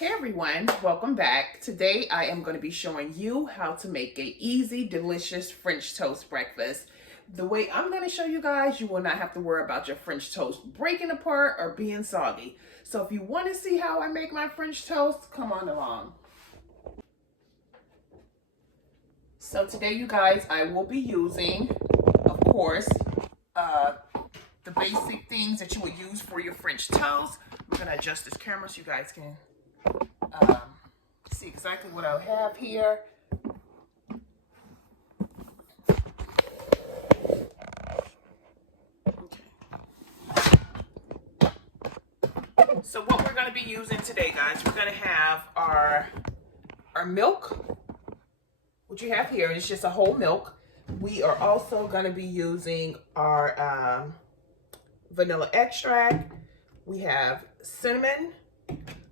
Hey everyone, welcome back. Today I am going to be showing you how to make an easy, delicious French toast breakfast. The way I'm going to show you guys, you will not have to worry about your French toast breaking apart or being soggy. So if you want to see how I make my French toast, come on along. So today you guys, I will be using, of course, the basic things that you would use for your French toast. I'm going to adjust this camera so you guys can see exactly what I have here. So what we're going to be using today, guys, we're going to have our milk, which you have here. It's just a whole milk. We are also going to be using our vanilla extract. We have cinnamon.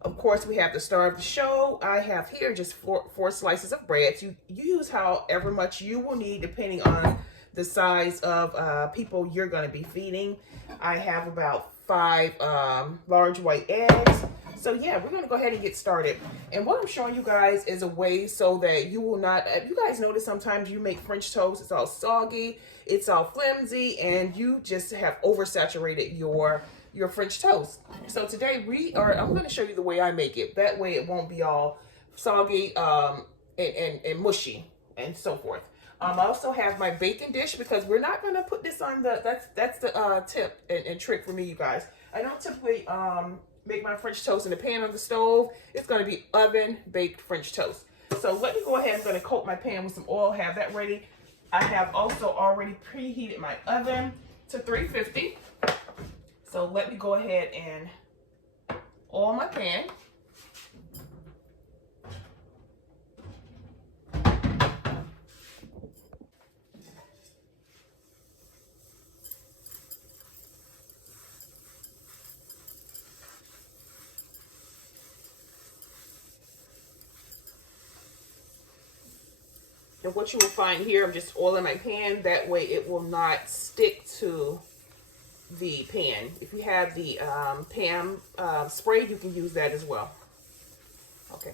Of course, we have the star of the show. I have here just four slices of bread. You use however much you will need depending on the size of people you're going to be feeding. I have about 5 large white eggs. So yeah, we're going to go ahead and get started. And what I'm showing you guys is a way so that you will not, you guys notice sometimes you make French toast, it's all soggy, it's all flimsy, and you just have oversaturated your French toast. So today I'm going to show you the way I make it. That way it won't be all soggy and mushy and so forth. I also have my baking dish because we're not going to put this on that's the tip and trick for me, you guys. I don't typically make my French toast in the pan on the stove. It's going to be oven baked French toast. So let me go ahead. I'm going to coat my pan with some oil, have that ready. I have also already preheated my oven to 350. So let me go ahead and oil my pan. And what you will find here, I'm just oiling my pan. That way it will not stick to the pan. If you have the pan spray, you can use that as well. Okay.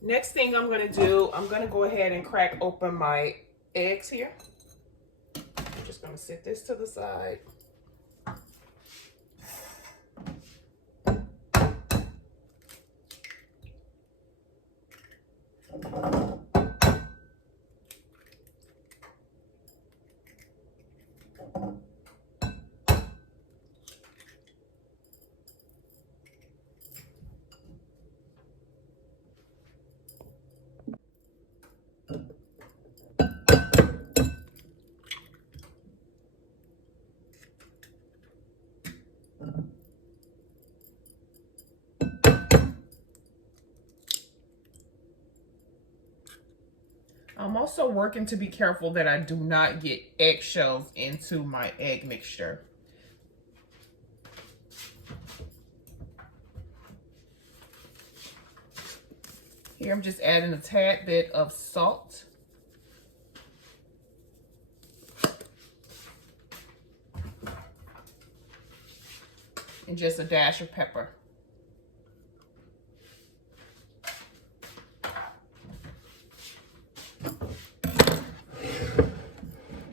Next thing I'm going to do, I'm going to go ahead and crack open my eggs here. I'm just going to set this to the side. I'm also working to be careful that I do not get eggshells into my egg mixture. Here I'm just adding a tad bit of salt. And just a dash of pepper.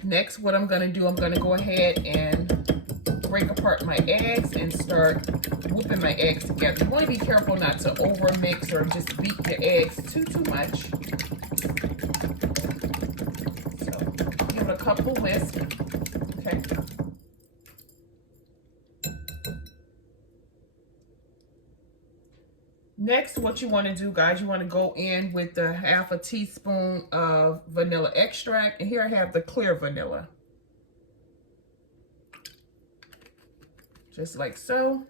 Next, what I'm going to do, I'm going to go ahead and break apart my eggs and start whipping my eggs together. You want to be careful not to over mix or just beat the eggs too much. So give it a couple whisks. Okay. Next, what you want to do, guys, you want to go in with the half a teaspoon of vanilla extract. And here I have the clear vanilla. Just like so.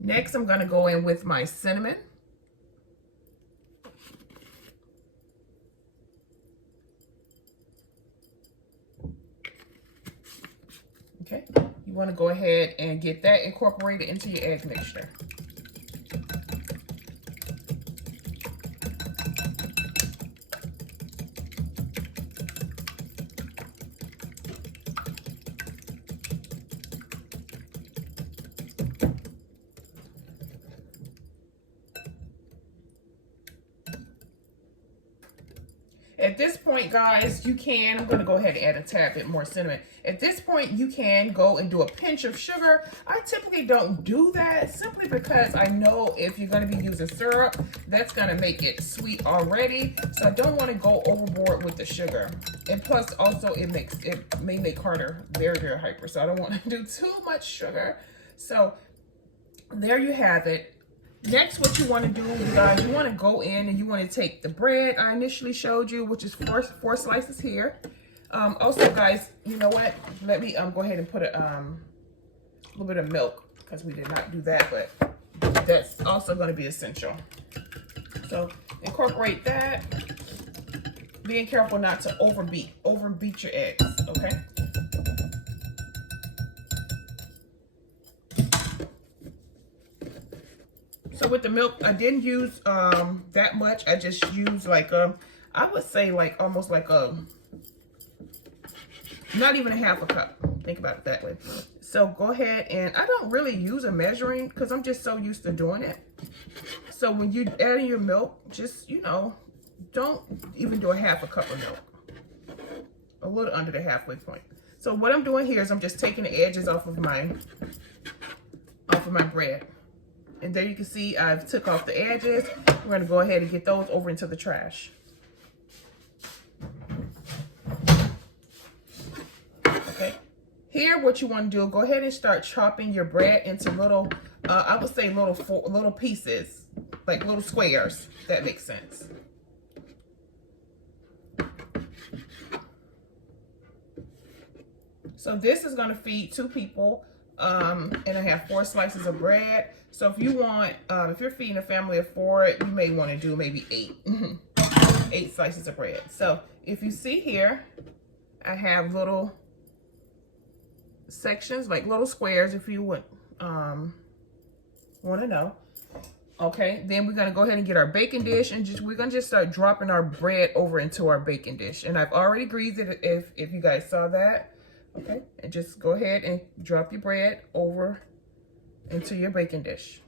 Next, I'm going to go in with my cinnamon. Okay. You want to go ahead and get that incorporated into your egg mixture. At this point, guys, you can, I'm going to go ahead and add a tad bit more cinnamon. At this point, you can go and do a pinch of sugar. I typically don't do that simply because I know if you're going to be using syrup, that's going to make it sweet already. So I don't want to go overboard with the sugar. And plus, also, it may make Carter very, very hyper. So I don't want to do too much sugar. So there you have it. Next, what you want to do, you guys, you want to go in and you want to take the bread I initially showed you, which is four slices here. Also, guys, you know what? Let me go ahead and put a little bit of milk, because we did not do that, but that's also going to be essential. So incorporate that. Being careful not to overbeat your eggs, okay? So with the milk, I didn't use that much. I just used like I would say like almost like not even a half a cup. Think about it that way. So go ahead, and I don't really use a measuring because I'm just so used to doing it. So when you add in your milk, just, you know, don't even do a half a cup of milk. A little under the halfway point. So what I'm doing here is I'm just taking the edges off of my bread. And there you can see I've took off the edges. We're going to go ahead and get those over into the trash. Okay. Here, what you want to do, go ahead and start chopping your bread into little, I would say little pieces, like little squares. If that makes sense. So this is going to feed 2 people. And I have 4 slices of bread. So if you want, if you're feeding a family of 4, you may want to do maybe 8, 8 slices of bread. So if you see here, I have little sections, like little squares, if you would want to know. Okay, then we're going to go ahead and get our baking dish, and we're going to just start dropping our bread over into our baking dish. And I've already greased it, if you guys saw that. Okay, and just go ahead and drop your bread over into your baking dish.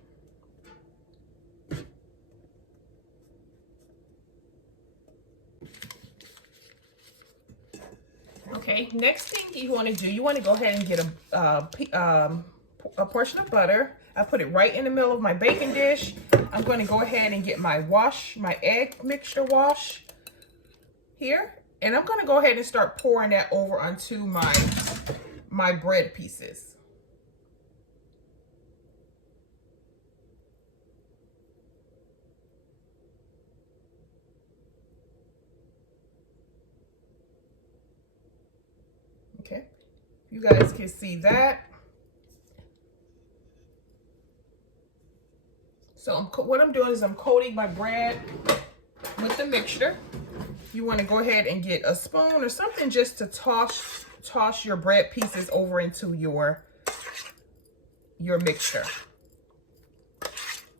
Okay, next thing you want to do, you want to go ahead and get a portion of butter. I put it right in the middle of my baking dish. I'm going to go ahead and get my egg mixture wash here. And I'm going to go ahead and start pouring that over onto my bread pieces. Okay, you guys can see that. So what I'm doing is I'm coating my bread with the mixture. You want to go ahead and get a spoon or something just to toss your bread pieces over into your mixture.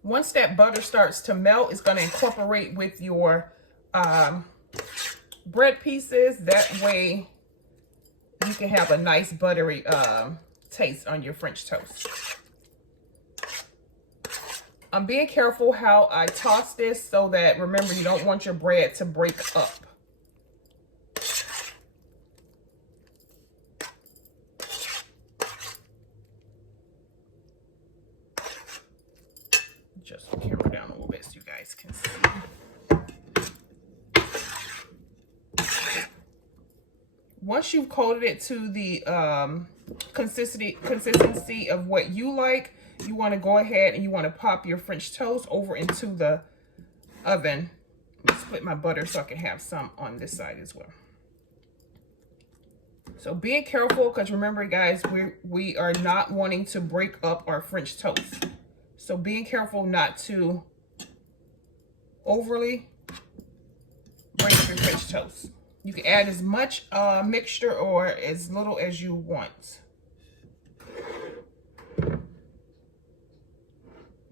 Once that butter starts to melt, it's going to incorporate with your bread pieces. That way you can have a nice buttery taste on your French toast. I'm being careful how I toss this so that, remember, you don't want your bread to break up. Just the camera down a little bit so you guys can see. Once you've coated it to the consistency of what you like, you want to go ahead and you want to pop your French toast over into the oven. Let me split my butter so I can have some on this side as well. So being careful, because remember, guys, we are not wanting to break up our French toast. So being careful not to overly break up your French toast. You can add as much mixture or as little as you want.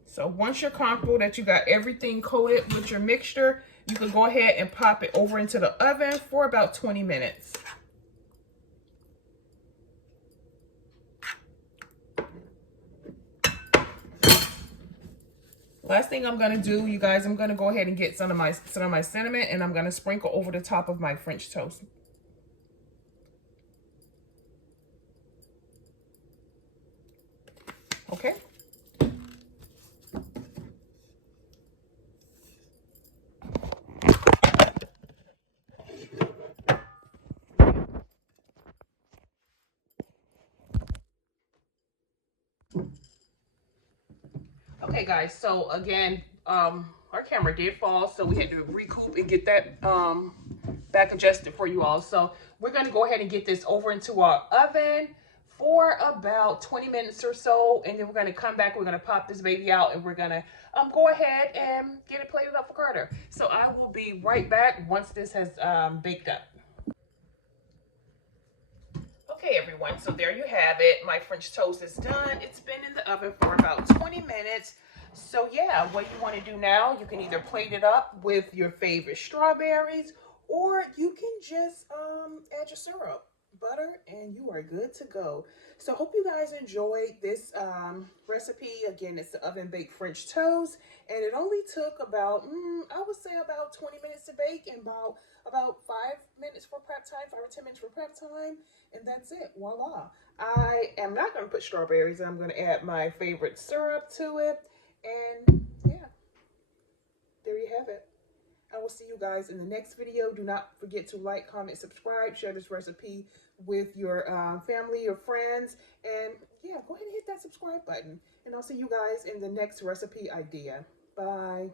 So once you're comfortable that you got everything coated with your mixture, you can go ahead and pop it over into the oven for about 20 minutes. Last thing I'm gonna do, you guys, I'm gonna go ahead and get some of my cinnamon, and I'm gonna sprinkle over the top of my French toast. Okay. Okay, guys, so again, our camera did fall, so we had to recoup and get that back adjusted for you all. So we're going to go ahead and get this over into our oven for about 20 minutes or so, and then we're going to come back. We're going to pop this baby out, and we're going to go ahead and get it plated up for Carter. So I will be right back once this has baked up. Okay, everyone, so there you have it. My French toast is done. It's been in the oven for about 20 minutes. So yeah, what you want to do now, you can either plate it up with your favorite strawberries, or you can just add your syrup, butter, and you are good to go. So hope you guys enjoyed this recipe. Again, it's the oven baked French toast, and it only took about, I would say about 20 minutes to bake, and about 5 minutes for prep time, 5 or 10 minutes for prep time, and that's it. Voila. I am not going to put strawberries. I'm going to add my favorite syrup to it, and yeah, there you have it. I will see you guys in the next video. Do not forget to like, comment, subscribe, share this recipe with your family, your friends, and yeah, go ahead and hit that subscribe button. And I'll see you guys in the next recipe idea. Bye.